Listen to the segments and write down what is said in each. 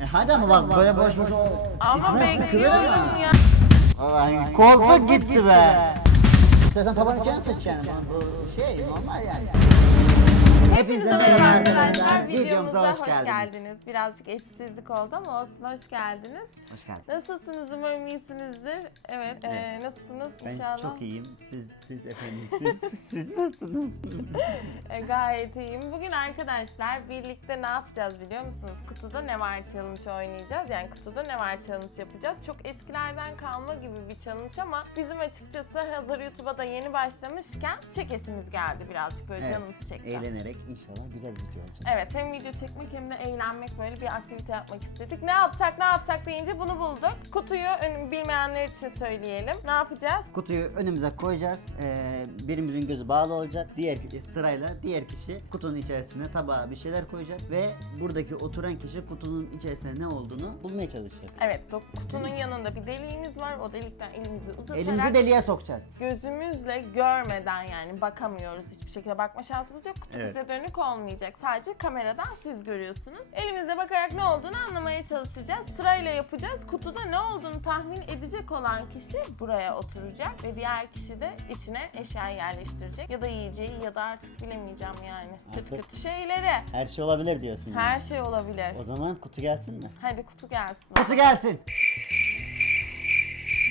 E hadi ama bak böyle boş boş o. Ama İçine sıkılır bekliyorum ama. ya. Ay, koltuk gitti be. İstersen tabanı kendi seç yani. Bu şey normal yani. Hepinize merhaba arkadaşlar. Videomuza hoş geldiniz. Birazcık eşsizlik oldu ama olsun hoş geldiniz. Hoş geldiniz. Nasılsınız? Umarım iyisinizdir. Evet, e, nasılsınız Ben inşallah? çok iyiyim. Siz siz efendim siz siz nasılsınız? E, gayet iyiyim. Bugün arkadaşlar birlikte ne yapacağız biliyor musunuz? Kutuda ne var challenge oynayacağız. Yani kutuda ne var challenge yapacağız. Çok eskilerden kalma gibi bir challenge ama bizim açıkçası hazır YouTube'a da yeni başlamışken çekesimiz geldi birazcık böyle Evet, canımız çekti. Eğlenerek inşallah güzel bir video olacak. Evet hem video çekmek hem de eğlenmek böyle bir aktivite yapmak istedik. Ne yapsak ne yapsak deyince bunu bulduk. Kutuyu ön- bilmeyenler için söyleyelim. Ne yapacağız? Kutuyu önümüze koyacağız. Ee, birimizin gözü bağlı olacak. Diğer kişi sırayla diğer kişi kutunun içerisine tabağa bir şeyler koyacak ve buradaki oturan kişi kutunun içerisinde ne olduğunu bulmaya çalışacak. Evet do- kutunun yanında bir deliğimiz var. O delikten elimizi uzatarak Elimizi deliğe sokacağız. gözümüzle görmeden yani bakamıyoruz. Hiçbir şekilde bakma şansımız yok. Kutu Evet. bize dönük olmayacak. Sadece kameradan siz görüyorsunuz. Elimizle bakarak ne olduğunu anlamaya çalışacağız. Sırayla yapacağız. Kutuda ne olduğunu tahmin edecek olan kişi buraya oturacak ve diğer kişi de içine eşya yerleştirecek. Ya da yiyeceği ya da artık bilemeyeceğim yani. Kötü kötü şeyleri. Her şey olabilir diyorsun. yani. Her şey olabilir. O zaman kutu gelsin mi? Hadi kutu gelsin. Kutu gelsin.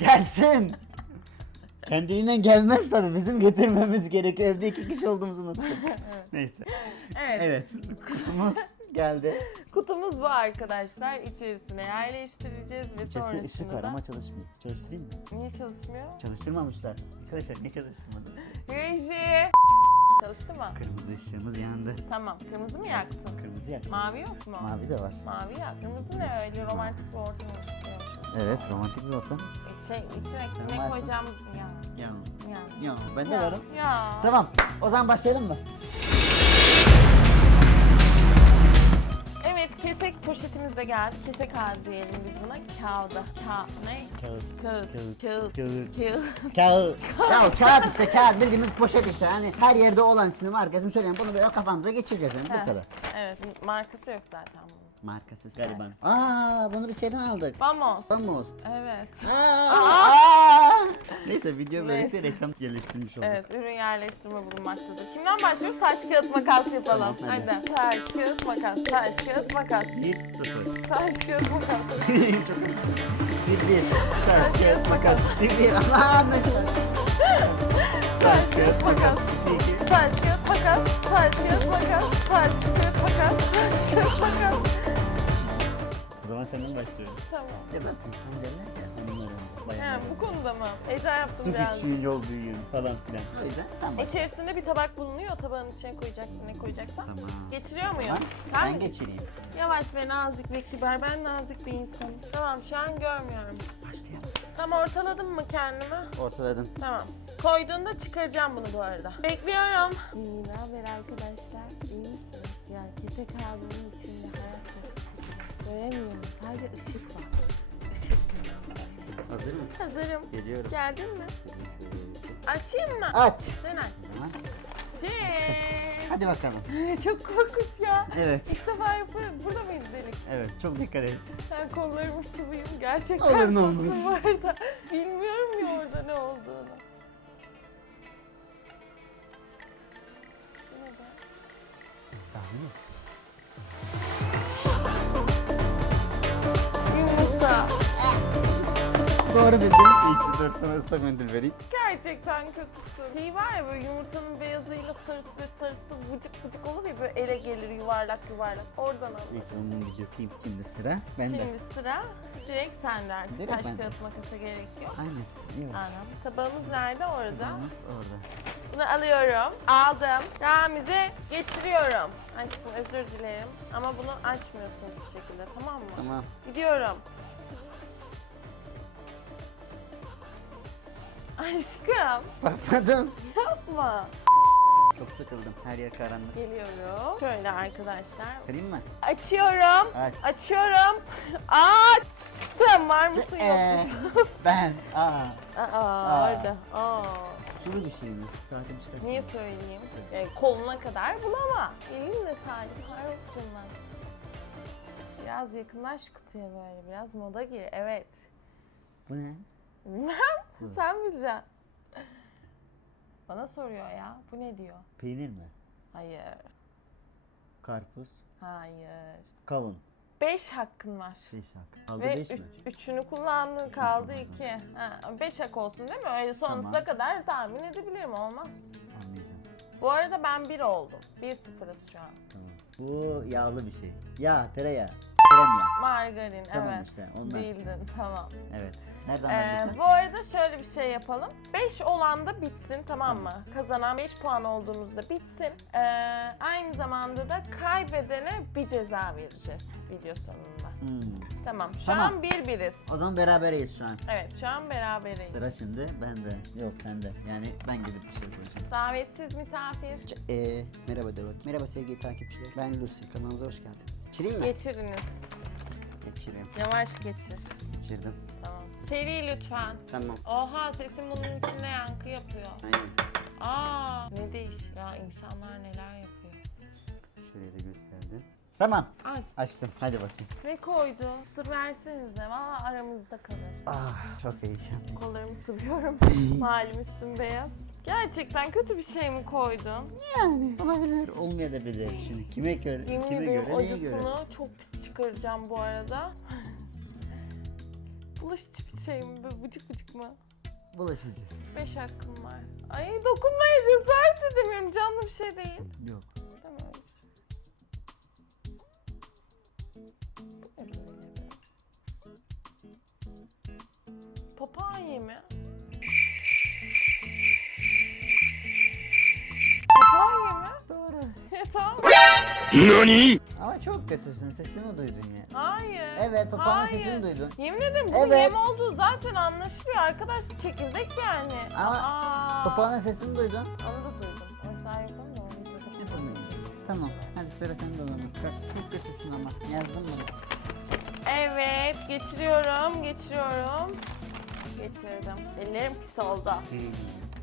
gelsin. Kendiliğinden gelmez tabii. Bizim getirmemiz gerekiyor. Evde iki kişi olduğumuzu unuttum. Neyse. Evet. Evet. Kutumuz geldi. Kutumuz bu arkadaşlar. İçerisine yerleştireceğiz ve İçerisinde ışık sonrasında var da... ama çalışmıyor. Çalıştırayım mı? Niye çalışmıyor? Çalıştırmamışlar. Arkadaşlar niye çalıştırmadı? Reji. Çalıştı mı? Kırmızı ışığımız yandı. Tamam. Kırmızı mı yaktın? Kırmızı yak. Mavi yok mu? Mavi de var. Mavi yak. Kırmızı ne öyle romantik bir ortam. Evet romantik bir ortam. Şey, içine ne varsın. koyacağım ya. Ya. Ya. Ya ben de Ya, varım. Ya. Tamam. O zaman başlayalım mı? Evet kesek poşetimiz de geldi. Kesek kağıdı diyelim biz buna. Kağıda. Ka ne? Kağıt. Kağıt. Kağıt. Kağıt. Kağıt. Kağıt. Kağıt. ya kağıt işte kağıt bildiğimiz poşet işte hani her yerde olan için markasını söyleyin bunu böyle kafamıza geçireceğiz yani bu Heh, kadar. Evet markası yok zaten bunun. Markası gariban. Aa bunu bir şeyden aldık. Vamos. Vamos. Evet. Aa! Neyse video Neyse. böylelikle reklam geliştirmiş olduk. Evet, ürün yerleştirme bulunmaktadır. Kimden başlıyoruz? Taş, kağıt, makas yapalım. Tamam, hadi. Hadi. Taş, kağıt, makas. Taş, kağıt, makas. 1 0. Taş, kağıt, makas. Çok iyisin. 1 1. Taş kağıt makas. 1 1. Allah'ım ne kadar. Taş, kağıt, makas. 2 2. Taş, kağıt, makas. Taş, kağıt, makas. Taş, kağıt, makas. Taş, kağıt, makas. O zaman senden başlıyorum. Tamam. Ya zaten sen derler ya onların He, bu konuda mı? Heyecan yaptım Su biraz. küçüğün yol büyüğün falan filan. O yüzden sen bak. İçerisinde bir tabak bulunuyor. Tabağın içine koyacaksın ne koyacaksan. Tamam. Geçiriyor muyum? Tamam. Ben Ben geçireyim. Yavaş ve nazik ve kibar. Ben nazik bir insanım. Tamam şu an görmüyorum. Başlayalım. Tam ortaladım mı kendimi? Ortaladın. Tamam. Koyduğunda çıkaracağım bunu bu arada. Bekliyorum. İyi ne haber arkadaşlar? İyi misiniz? Ya kese kağıdının içinde hayat çok sıkıntı. Göremiyorum. Sadece ışık var. Hazır mısın? Hazırım. Geliyorum. Geldin mi? Açayım mı? Aç. Sen aç. Tamam. Cem. Hadi bakalım. Çok korkunç ya. Evet. İlk defa yaparım. Burada mıydı delik? Evet çok dikkat et. Ben kollarımı sıvayım. Gerçekten Olur ne korktum olmaz. bu arada. Bilmiyorum ya orada ne olduğunu. Bu ne be? Tahmin et. Doğru bildin. İyisi dur sana ıslak mendil vereyim. Gerçekten kötüsün. Şey var ya böyle yumurtanın beyazıyla sarısı ve sarısı vıcık vıcık olur ya böyle ele gelir yuvarlak yuvarlak. Oradan al. Neyse onu bir dökeyim. Şimdi sıra bende. Şimdi sıra direkt sende artık. Direkt Taş bende. kağıt makasa gerek yok. Aynen. Bak. Aynen. Tabağımız nerede? Orada. Yalnız orada. Bunu alıyorum. Aldım. Ramize geçiriyorum. Aşkım özür dilerim. Ama bunu açmıyorsun hiçbir şekilde tamam mı? Tamam. Gidiyorum. Aşkım Bakmadım. yapma. Çok sıkıldım. Her yer karanlık. Geliyorum. Şöyle arkadaşlar. Kırayım mı? Açıyorum. Aç. Açıyorum. Açtım. Var mısın yok Ee, musun? ben. Aa. Aa, orada. Aa. Sulu bir şey mi? Saatim çıkartayım. Niye söyleyeyim? Yani koluna kadar bulama. Elinle Salim. Har yoktum ben. Biraz yakınlaş kutuya böyle. Biraz moda gir. Evet. Bu ne? Bilmem. Sen bileceksin. Bana soruyor ya. Bu ne diyor? Peynir mi? Hayır. Karpuz. Hayır. Kavun. 5 hakkın var. Beş hak. Kaldı Ve beş üç- mi? üçünü kullandın kaldı 2. Beş hak olsun değil mi? Öyle sonsuza Tamam. kadar tahmin edebilirim olmaz. Anlayacağım. Bu arada ben 1 oldum. 1-0'ız şu an. Tamam. Bu yağlı bir şey. Yağ, tereyağı. Krem yağı. Margarin Tamam evet. işte, ondan. Bildin tamam. Evet. Nereden Ee, bu arada şöyle bir şey yapalım. 5 olan da bitsin tamam mı? Kazanan 5 puan olduğumuzda bitsin. Ee, aynı zamanda da kaybedene bir ceza vereceğiz video sonunda. Hmm. Tamam şu Tamam. an 1-1'iz. O zaman berabereyiz şu an. Evet şu an beraberiz. Sıra şimdi bende. Yok sende. Yani ben gidip bir şey koyacağım. Davetsiz misafir. Ee, merhaba Devat. Merhaba sevgili takipçiler. Ben Lucy. Kanalımıza hoş geldiniz. Çireyim mi? Geçiriniz. Geçireyim. Yavaş geçir. Geçirdim. Tamam. Seri lütfen. Tamam. Oha sesim bunun içinde yankı yapıyor. Aynen. Aa ne değiş ya insanlar neler yapıyor. Şuraya da gösterdim. Tamam. Ay Açtım. Hadi bakayım. ne koydum? Sır versenize. Valla aramızda kalır. Ah çok heyecanlıyım. Kollarımı sıvıyorum. Malum üstüm beyaz. Gerçekten kötü bir şey mi koydun? Yani olabilir. Olmayabilir. Şimdi kime göre? Yemin kime ederim göre? Neye göre? acısını çok pis çıkaracağım bu arada. Bulaşıcı bir şey mi? Böyle bıcık bıcık mı? Bulaşıcı. Beş hakkım var. Ay dokunmaya cesaret edemiyorum. Canlı bir şey değil. Papaya mi? Papaya mı? Doğru. Ya tamam. Ama çok kötüsün. Sesimi duydun ya. Hayır. Evet papağanın Hayır. sesini duydun. Yemin ederim bu Evet. yem olduğu zaten anlaşılıyor arkadaş. Çekirdek yani. Ama Aa. Papağanın sesini duydun. Onu da duydum. O yüzden yapalım da onu duydum. Yapamayacağım. Tamam. Hadi sıra sende o zaman. Çok kötüsün ama. Yazdım bunu. Evet, geçiriyorum, geçiriyorum. Geçirdim. Ellerim pis oldu.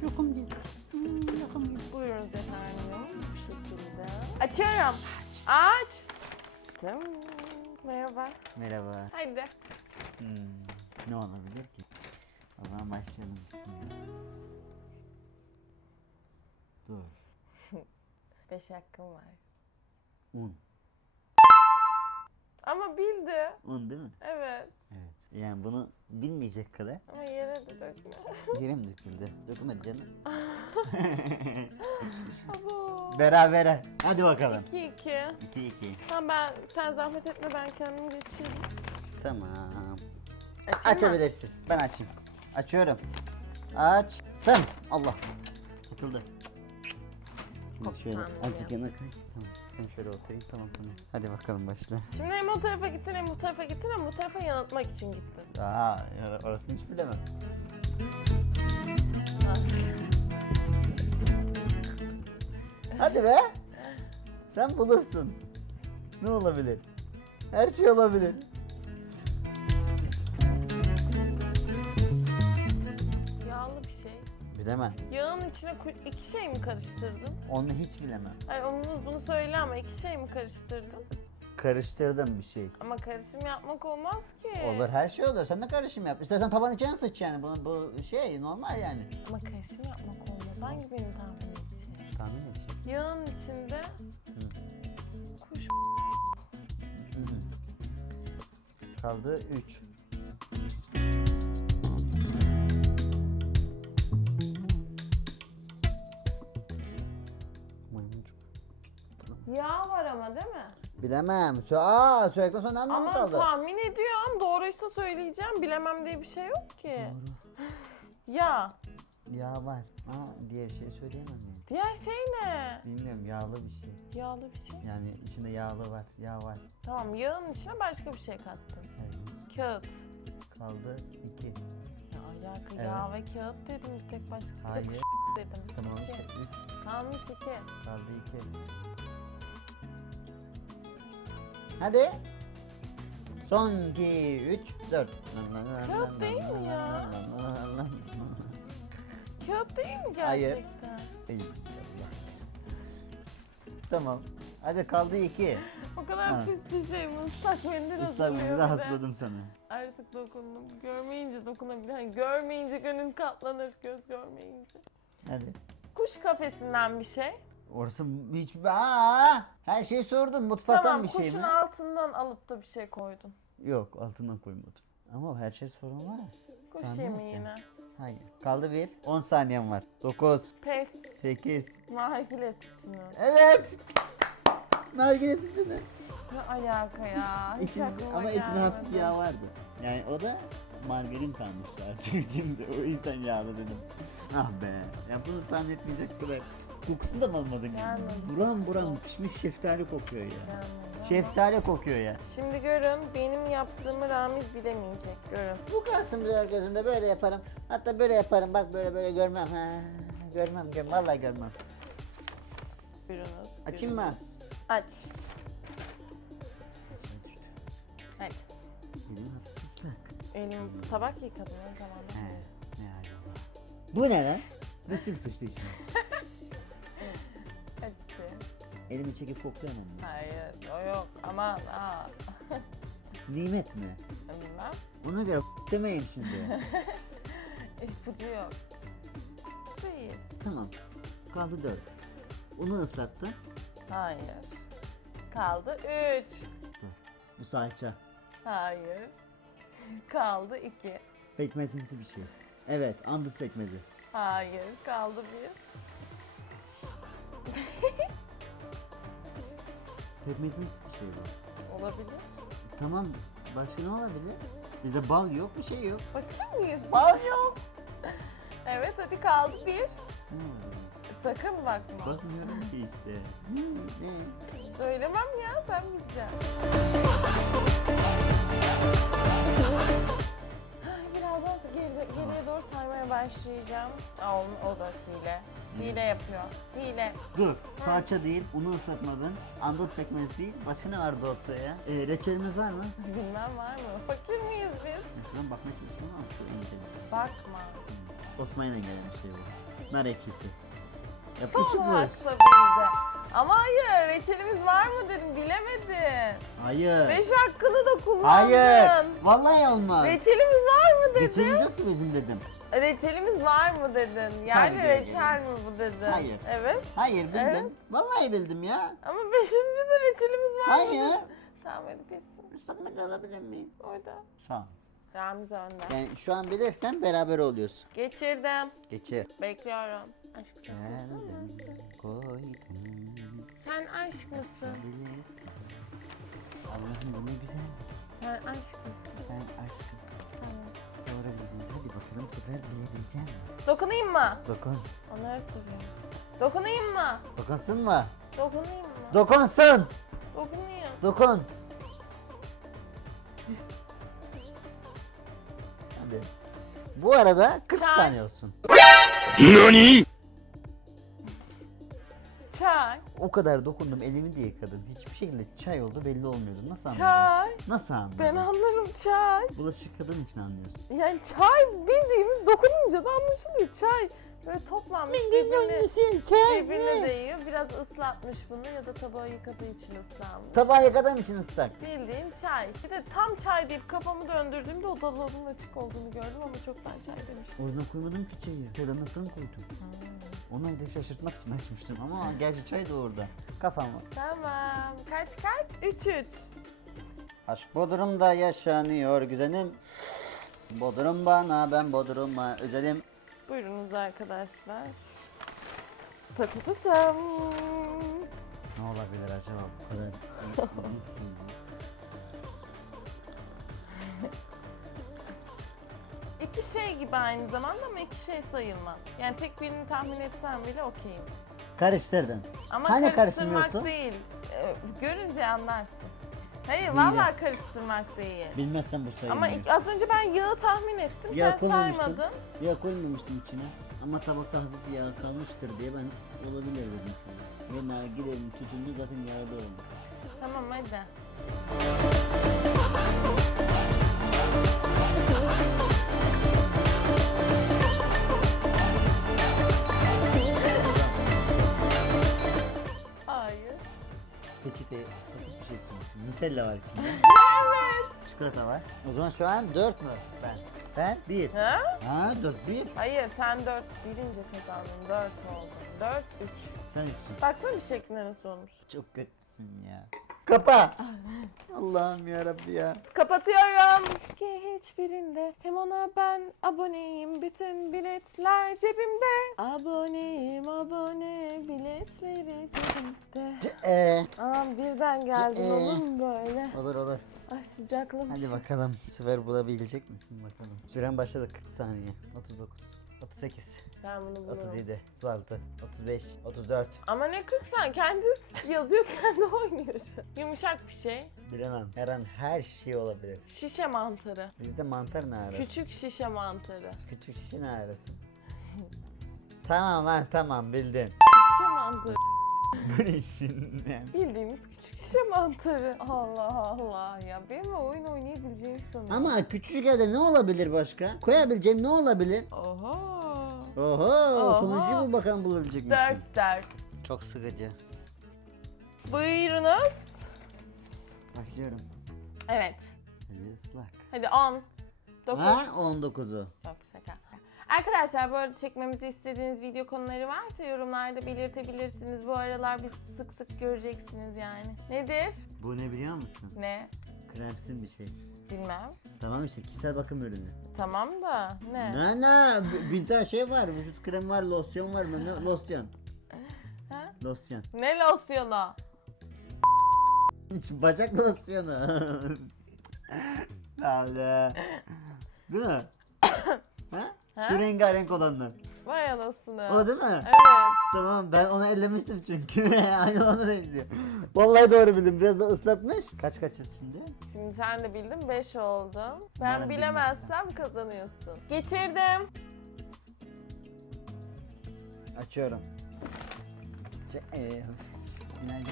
Yokum değil. Hmm, yokum değil. Buyurunuz efendim. Bu şekilde. Açıyorum. Aç. Tamam. Merhaba. Merhaba. Haydi. Hmm, ne olabilir ki? O zaman başlayalım. Bismillah. Dur. Beş hakkım var. Un. Ama bildi. Un değil mi? Evet. Evet. Yani bunu bilmeyecek kadar Ama yere de dökme. yere mi döküldü? Dökülmedi canım. Abo. Berabere. Hadi bakalım. İki iki. 2 2. Tamam ben, sen zahmet etme ben kendim geçeyim. Tamam. Açayım? Açabilirsin. Ben açayım. Açıyorum. Açtım. Allah. Takıldı. Şimdi Çok şöyle sandım azıcık ya. yana kay. Tamam. Ben şöyle oturayım. Tamam tamam. Hadi bakalım başla. Şimdi hem o tarafa gittin hem bu tarafa gittin hem bu tarafa yanıltmak için gittin. Aa, orasını hiç bilemem. Hadi be. Sen bulursun. Ne olabilir? Her şey olabilir. Bilemem. Yağın içine ku- iki şey mi karıştırdın? Onu hiç bilemem. Ay onu bunu söyle ama iki şey mi karıştırdın? Karıştırdım bir şey. Ama karışım yapmak olmaz ki. Olur her şey olur. Sen de karışım yap. İstersen taban içine sıç yani. Bu, bu şey normal yani. Ama karışım yapmak olmaz. Hangi benim tahmin edeceğim? Tahmin et. Yağın içinde kuş. Kaldı 3. yağ var ama değil mi? Bilemem. Sö Aa, söyledikten sonra nereden Ama kaldı? tahmin ediyorum. Doğruysa söyleyeceğim. Bilemem diye bir şey yok ki. Yağ. Yağ var. Aa, diğer şey söyleyemem yani. Diğer şey ne? Bilmiyorum yağlı bir şey. Yağlı bir şey. Yani içinde yağlı var. Yağ var. Tamam yağın içine başka bir şey kattın. Evet. Kağıt. Kaldı 2. Ya alaka yağ ve kağıt dedim bir tek başka Hayır. dedim. Tamam. İki. 3. Kalmış iki. Kaldı 2. Hadi. Son 2, 3, 4. Kağıt değil mi ya? Kağıt değil mi gerçekten? Hayır. Değil. tamam. Hadi kaldı iki. O kadar Ha. pis bir şey mi? Islak mendil Islak de. hasladım sana. Artık dokundum. Görmeyince dokunabilir. Hani görmeyince gönül katlanır göz görmeyince. Hadi. Kuş kafesinden bir şey. Orası hiç... Aa, her şeyi sordum. Mutfaktan tamam bir şey kuşun mi? altından alıp da bir şey koydun. Yok altından koymadım. Ama her şey sorulmaz. Kuş Tamam, yemeğine. Hayır. Kaldı bir. 10 saniyem var. 9, Pes. 8. Nargile tütünü. Evet. Nargile tütünü. Ne alaka ya? Hiç aklıma ama içinde hafif yağ vardı. Yani o da margarin kalmıştı artık içinde. O yüzden yağlı dedim. Ah be. Ya bunu tahmin etmeyecek kadar. Kokusunu da mı almadın? Gelmedi. Buram buram pişmiş şeftali kokuyor ya. Gelmedi. Şeftali kokuyor ya. Şimdi görün benim yaptığımı Ramiz bilemeyecek. Görün. Bu kalsın biraz gözümde böyle yaparım. Hatta böyle yaparım bak böyle böyle görmem. Ha, görmem görmem vallahi görmem. Buyurunuz. Açayım mı? Aç. Hadi. Hafif ıslak. Elim tabak yıkadım o zaman. He, ne acaba? Bu ne lan? Nasıl sıçtı içine? Elimi çekip koklayamam mı? Hayır o yok aman aa. Nimet mi? Bilmem. Ona göre demeyin şimdi. İpucu yok. Değil. tamam. Kaldı dört. Unu ıslattı. Hayır. Kaldı 3. Bu salça. Hayır. Kaldı 2. Pekmezimsi bir şey. Evet, andız pekmezi. Hayır. Kaldı 1. Pekmezimsi bir şey bu. Olabilir. Tamam, başka ne olabilir? Bizde bal yok, bir şey yok. Bakar mıyız? Bal yok. Evet hadi kaldı 1. Ne olabilir? Sakın bakma. Bakmıyorum ki işte. Hmm? Söylemem ya sen bileceksin. Başlayacağım. Aa, o, o da hile. Hile yapıyor. Hile. Dur, salça değil, unu ıslatmadın. Andız pekmez değil. Başka ne var dolapta ya? Ee, reçelimiz var mı? Bilmem var mı? Fakir miyiz biz? Ya Şuradan bakmaya çalışıyorum ama şu elimde. Bakma. Osmanlı'dan gelen bir şey bu. Nar ekşisi. Son Yapışık bu. hakla. Ama hayır reçelimiz var mı dedim bilemedin. Hayır. Beş hakkını da kullandın. Hayır. Vallahi olmaz. Reçelimiz var mı dedin? Reçelimiz yok ki bizim dedim. Reçelimiz var mı dedin? Yani geri reçel mi bu dedin? Hayır. Evet. Hayır bildim. Evet. Vallahi bildim ya. Ama beşinci de reçelimiz var mı? Hayır. dedin? Tamam hadi. Islak da alabilir miyim? Orada. Sağ ol. Ramiz önde. Yani şu an bilirsen beraber oluyorsun. Geçirdim. Geçir. Bekliyorum. Aşk sen koydum. Sen aşk mısın? Bilirsin. Allah'ım bu ne güzel. Sen aşk mısın? Ben aşkım. Tamam. Doğru bildiniz. Hadi bakalım bu sefer bilebilecek misin? Dokunayım mı? Dokun. Onları soruyorum. Dokunayım mı? Dokunsun mu? Dokunayım mı? Dokunsun. Dokunayım. Dokun. Hadi. Bu arada 40 Çay. saniye olsun. Çay. O kadar dokundum elimi de yıkadım. Hiçbir şekilde çay oldu belli olmuyordu. Nasıl anladın? Çay. Nasıl anladın? Ben anlarım çay. Bulaşık kadın için anlıyorsun. Yani çay bildiğimiz dokununca da anlaşılıyor. Çay böyle toplanmış birbirine, birbirine değiyor. Biraz ıslatmış bunu ya da tabağı yıkadığı için ıslanmış. Tabağı yıkadığım için ıslak. Bildiğim çay. Bir de tam çay deyip kafamı döndürdüğümde o dolabın açık olduğunu gördüm ama çoktan çay demiştim. Oradan koymadım ki çayı. Çaydanlıktan koydum. Onu da şaşırtmak için açmıştım ama gerçi çay da orada. Kafam var. Tamam. Kaç kaç? 3 3. Aşk Bodrum'da yaşanıyor güzelim. Bodrum bana ben Bodrum'a özelim. Buyurunuz arkadaşlar. Ta ta ta tam. Ne olabilir acaba bu kadar uzun sürdü? İki şey gibi aynı zamanda ama iki şey sayılmaz. Yani tek birini tahmin etsem bile okeyim. Karıştırdın. Ama Hani karıştırmak değil. Ee, görünce anlarsın. Hayır vallahi karıştırmak değil. Bilmezsen bu sayılmıyor. Ama ilk- az önce ben yağı tahmin ettim. Yağ Sen koymamıştım. saymadın. Yağ koymamıştım içine. Ama tabakta hafif yağ kalmıştır diye ben olabilir dedim sana. Ve nargilenin tütünü zaten yağda oldu. Tamam hadi. reçete ıslatıp bir şey sunuyorsun. Nutella var içinde. evet. Çikolata var. O zaman şu an dört mü ben? Ben bir. Ha? Ha dört bir. Hayır sen dört birinci kazandın. Dört oldun. Dört üç. Sen üçsün. Baksana bir şekline nasıl olmuş. Çok kötüsün ya. Kapa. Allah'ım ya Rabbi ya. Kapatıyorum. Ki hiçbirinde hem ona ben aboneyim. Bütün biletler cebimde. Aboneyim abone biletleri cebimde. Eee. Aman birden geldin Ee. olur mu böyle? Olur olur. Ay sıcaklamış. Hadi bakalım. Bu sefer bulabilecek misin bakalım. Süren başladı 40 saniye. 39. 38. Ben bunu bulurum. 37. 36. 35. 34. Ama ne 40 sen kendi yazıyor kendi oynuyor şu. Yumuşak bir şey. Bilemem. Her an her şey olabilir. Şişe mantarı. Bizde mantar ne arası? Küçük şişe mantarı. Küçük şişe ne arası? tamam lan tamam bildim. Şişe mantarı. Ne şimdi? Bildiğimiz küçük şişe mantarı. Allah Allah ya. Benim oyun oynayabileceğimi sanıyorum. Ama küçük evde ne olabilir başka? Koyabileceğim ne olabilir? Oho. Oho, Oho. sonucu bu bakalım bulabilecek misin? Dört dört. Çok sıkıcı. Buyurunuz. Başlıyorum. Evet. Hadi ıslak. Hadi 10. 9. Ha 19'u. Yok şaka. Arkadaşlar bu arada çekmemizi istediğiniz video konuları varsa yorumlarda belirtebilirsiniz. Bu aralar biz sık sık göreceksiniz yani. Nedir? Bu ne biliyor musun? Ne? Kremsin bir şey. Bilmem. Tamam işte kişisel bakım ürünü. Tamam da ne? Ne ne bir tane şey var vücut kremi var losyon var mı ne losyon Ha? losyon Ne losyonu? bacak losyonu Öyle. Değil mi? ha? Ha? Şu rengarenk olanlar. Vay anasını. O değil mi? Evet. Tamam ben onu ellemiştim çünkü. Aynı ona benziyor. Vallahi doğru bildim. Biraz da ıslatmış. Kaç kaçız şimdi? Şimdi sen de bildin 5 oldu. Ben Umarım bilemezsem kazanıyorsun. Geçirdim. Açıyorum. Ce- ee, Nerede?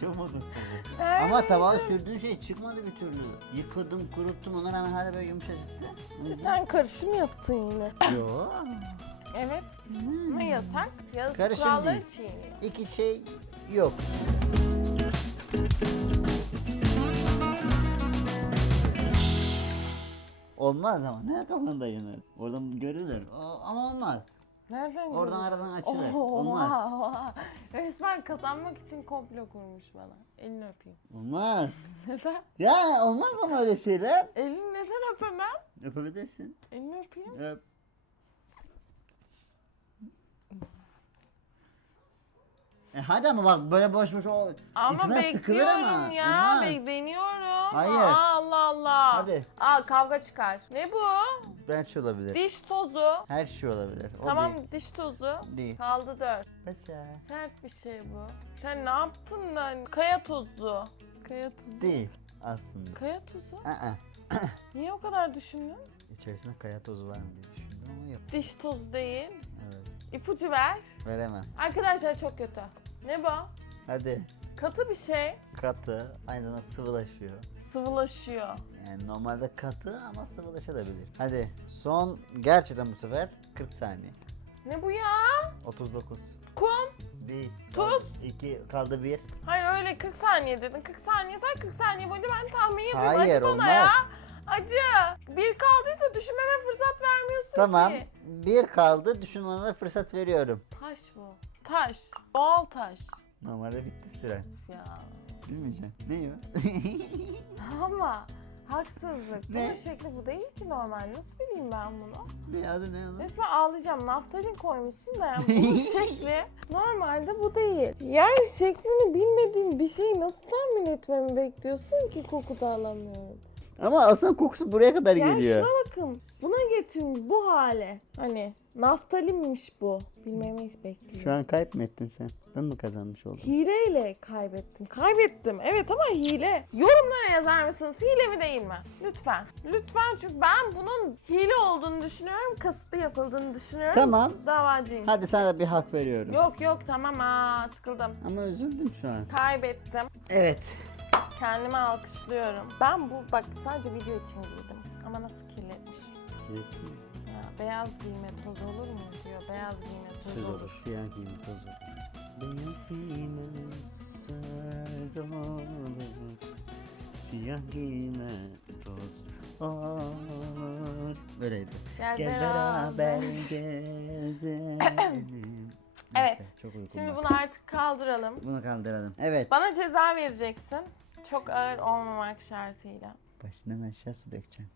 Çok. Neredeydin? Ama tabağa sürdüğün şey çıkmadı bir türlü. Yıkadım, kuruttum ona rağmen hala böyle yumuşacıktı. Sen karışım yaptın yine. Yo. Evet. Ama yasak. Yazık Karışım kuralları değil. çiğniyor. İki şey yok. Olmaz ama ne kafanda yanır. Oradan görülür. O, ama olmaz. Nereden Oradan gördün? aradan açılır. Oha, Olmaz. oha. Resmen kazanmak için komplo kurmuş bana. Elini öpeyim. Olmaz. Neden? Ya olmaz ama öyle şeyler. Elini neden öpemem? Öpebilirsin. Elini öpeyim. Öp. E hadi ama bak böyle boş boş o Ama sıkılır bekliyorum ama. ya. Olmaz. Bek deniyorum. Hayır. Aa, Allah Allah. Hadi. Aa kavga çıkar. Ne bu? Belki olabilir. Diş tozu. Her şey olabilir. O tamam değil. diş tozu. Değil. Kaldı dört. Paşa. Sert bir şey bu. Sen ne yaptın lan? Kaya tozu. Kaya tuzu. Değil aslında. Kaya tuzu? Aa, Niye o kadar düşündün? içerisinde kaya tozu var mı diye düşündüm ama yok. Diş tozu değil. Evet. İpucu ver. Veremem. Arkadaşlar çok kötü. Ne bu? Hadi. Katı bir şey. Katı, zamanda sıvılaşıyor. Sıvılaşıyor. Yani normalde katı ama sıvılaşabilir. Hadi. Son gerçekten bu sefer 40 saniye. Ne bu ya? 39. Kum. Değil. Tuz. 2 kaldı 1. Hayır öyle 40 saniye dedin. 40 saniye sen 40 saniye boyunca ben tahmin yapıyorum. Hayır Acı bana olmaz. ya. Acı. Bir kaldıysa düşünmeme fırsat vermiyorsun Tamam. ki. Bir kaldı. Düşünmene fırsat veriyorum. Taş bu. Taş. Doğal taş. Normalde bitti süre. Ya. Bilmeyeceğim. Ne o? Ama haksızlık. Ne? Bunun şekli bu değil ki normal. Nasıl bileyim ben bunu? ne adı ne o? Resmen ağlayacağım. Naftalin koymuşsun da yani bunun şekli normalde bu değil. Yani şeklini bilmediğim bir şeyi nasıl tahmin etmemi bekliyorsun ki kokuda alamıyorum. Ama aslında kokusu buraya kadar Yani geliyor. şuna bakın. Buna getirmiş bu hale. Hani naftalinmiş bu. Bilmemi bekliyorum. Şu an kayıp mı ettin sen? Ben mi kazanmış oldum? Hileyle kaybettim. Kaybettim. Evet ama hile. Yorumlara yazar mısınız? Hile mi değil mi? Lütfen. Lütfen çünkü ben bunun hile olduğunu düşünüyorum. Kasıtlı yapıldığını düşünüyorum. Tamam. Davacıyım. Hadi sana da bir hak veriyorum. Yok yok tamam aa sıkıldım. Ama üzüldüm şu an. Kaybettim. Evet. Kendimi alkışlıyorum. Ben bu bak sadece video için giydim. Ama nasıl kirletmiş. Ya beyaz giyme toz olur mu diyor. Beyaz giyme toz Söz olur. olur. Siyah giyim toz olur. Beyaz giyime beyaz olur Siyah giyme toz olur Böyleydi. Gel beraber. beraber gezelim. Evet. Neyse, Çok uykum Şimdi var. bunu artık kaldıralım. Bunu kaldıralım. Evet. Bana ceza vereceksin. Çok ağır olmamak şartıyla. Başından aşağı su dökeceksin.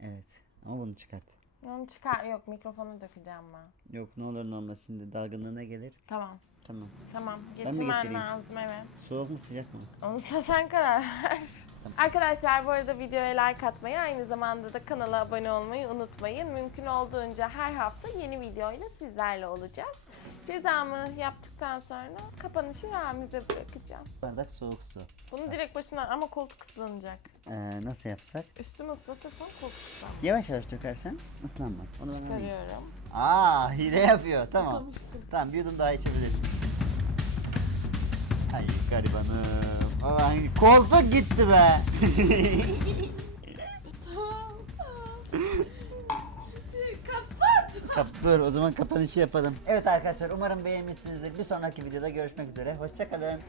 Evet. Ama bunu çıkart. Onu çıkar. Yok mikrofonu dökeceğim ben. Yok ne olur ne olmaz şimdi dalgınlığına gelir. Tamam. Tamam. Tamam. Getirmen getireyim? lazım evet. Soğuk mu sıcak mı? Onu da sen karar ver. Arkadaşlar bu arada videoya like atmayı aynı zamanda da kanala abone olmayı unutmayın. Mümkün olduğunca her hafta yeni videoyla sizlerle olacağız. Cezamı yaptıktan sonra kapanışı Ramize bırakacağım. Bardak soğuk su. Bunu direkt başından ama koltuk ıslanacak. Ee, nasıl yapsak? Üstümü ıslatırsam koltuk ıslanmaz. Yavaş yavaş dökersen ıslanmaz. Onu ben. Çıkarıyorum. Aa hile yapıyor. Tamam. Susamıştım. Tamam bir yudum daha içebilirsin. Ay garibanım. Aman koltuk gitti be. Kapat. Kap, dur o zaman kapanışı yapalım. Evet arkadaşlar umarım beğenmişsinizdir. Bir sonraki videoda görüşmek üzere. Hoşçakalın.